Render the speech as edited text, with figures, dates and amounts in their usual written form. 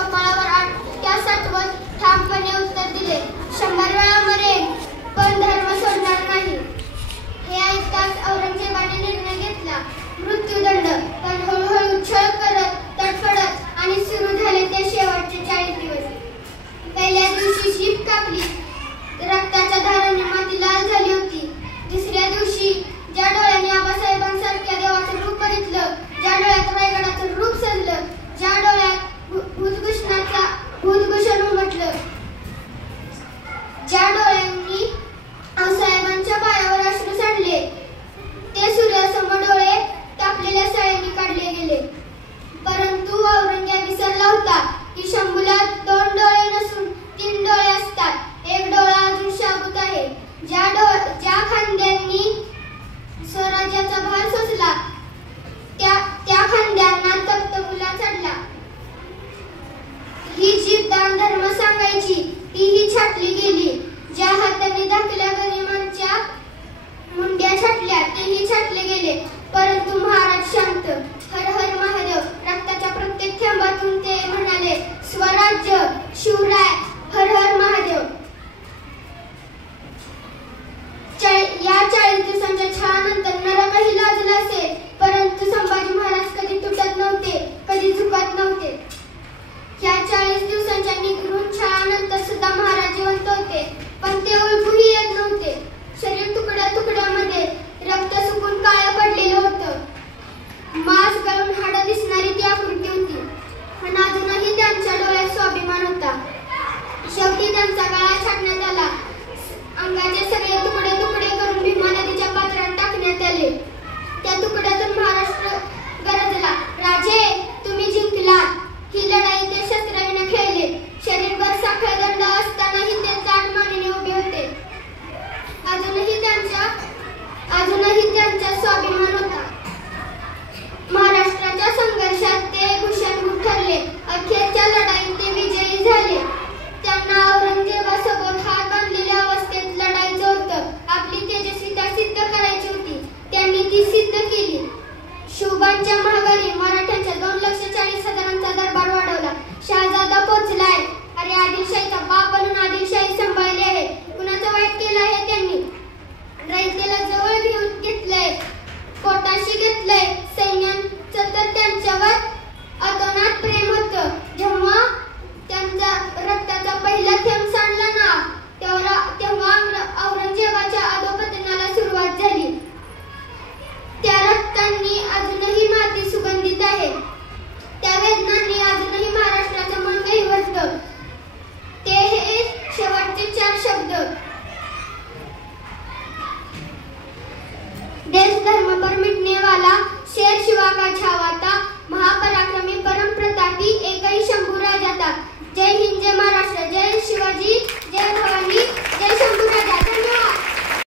कपाळावर त्या साठवत ठामपणे उत्तर दिले, 100 वेळा मरेन पण धर्म सोडणार नाही. हे ऐकताच औरंगजेबाने निर्णय घेतला, मृत्यूदंड. पण हळूहळू छळ करत, तडफडत आणि सुरू झाले ते शेवटचे 40 दिवस. पहिल्या दिवशी जीभ कापली, रक्ताच्या धाराने माती लाल झाली होती. दुसऱ्या दिवशी ज्या डोळ्यांनी आबासाहेबांसारख्या देवाचं रूप बघितलं, ज्या डोळ्यात रायगडाचं रूप सजलं, ज्या डोळ्यात भूतभूषण उमटलं, ज्या डोळ्यांनी आबासाहेबांच्या पायावर अश्रू सांडले, ते सूर्यासमोर डोळे तापलेल्या सळ्यांनी काढले गेले. परंतु औरंगजेब विसरला होता की शंभूला 2 डोळे नसून 3 डोळे असतात. एक डोळा अजून शाबूत आहे. ज्या खांद्यांनी स्वराज्याचा भार सोसला, त्या खांद्यांना तप्तमुला चढला. ही जीभ दान धर्म सांगायची, तीही छाटली गेली. ज्या हातांनी धाकल्या गनिमांच्या मुंड्या छाटल्या, तेही छाटले गेले. परंतु महाराज शांत. हर हर महादेव. रक्ताच्या प्रत्येक थेंबातून ते म्हणाले, स्वराज्य, शिवराय, हर हर महादेव. या 40 दिवसांच्या छळानंतर नरकही लाजला असेल, परंतु संभाजी महाराज कधी तुटत नव्हते, कधी झुकत नव्हते. या 40 दिवसांच्या निगृण छळानंतर सुद्धा महाराज जिवंत होते, पण ते ओळखूही येत नव्हते. शरीर तुकड्या तुकड्यामध्ये, रक्त सुकून काळं पडलेलं होतं. मांस गळून हाडं दिसणारी ती आकृती होती. पण अजूनही त्यांच्या डोळ्यात स्वाभिमान होता. शेवटी त्यांचा गळा छाटण्यात आला. अंगाचे सगळे तुकडे तुकडे करून भीमा नदीच्या पात्रात टाकण्यात आले. त्या तुकड्यातून महाराष्ट्र गरजला, राजे, तुम्ही जिंकलात. ही लढाई ते शस्त्राने खेळले. शरीरभर साखळदंड असतानाही ते जाट मानेने उभे होते. अजूनही त्यांचा स्वाभिमान होता. महाराष्ट्राच्या संघर्षात ते भूषणभूत ठरले. अखेरच्या लढाईत ते विजयी झाले. त्यांना औरंगजेबासोबत हात बांधलेल्या अवस्थेत लढायचं होतं. आपली तेजस्विता सिद्ध करायची होती. त्यांनी ती सिद्ध केली. शिवबांच्या माघारी मराठ्यांच्या 2,40,000 दरबार वाढवला. शहाजादा पोचलाय. अरे, आदिलशाहीचा बाप बनून आदिलशाही सांभाळली आहे. कुणाचं वाईट केलं आहे त्यांनी? रयतेला जवळ घेतलंय, पोटाशी घेतलंय. सैन्याचं तर त्यांच्यावर अतोनात प्रेम होतं. जेव्हा त्यांचा रक्ताचा पहिला थेंब सांडला ना, तेव्हा औरंगजेबाच्या अधोपतनाला सुरुवात झाली. त्या रक्तांनी अजूनही माती सुगंधित आहे. त्या वेदनांनी अजूनही महाराष्ट्राचं मन गहिवरतं. ते हे शेवटचे 4 शब्द, देश धर्म पर मिटने वाला, शेर शिवा का छावाता, महापराक्रमी परम प्रतापी, एकही शंभू राजाता. जय हिंद, जय महाराष्ट्र, जय शिवाजी, जय